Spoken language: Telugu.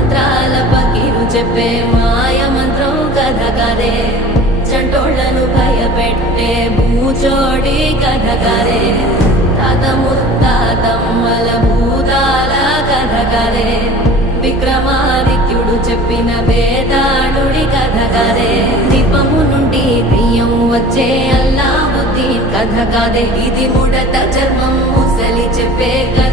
మంత్రాల పకీరు చెప్పే మాయ మంత్రం కథ కదే చంటోళ్లను భయపెట్టే భూచోడి కథ కదే తాత ముత్తాతమ్మల భూతాల కథ కదే విక్రమాదిత్యుడు చెప్పిన వేదాళుడి కథ కదే దీపము నుండి దెయ్యం వచ్చే అల్లావుద్దీన్ కథ కాదే ఇది ముడత చర్మం ముసలి చెప్పే కథ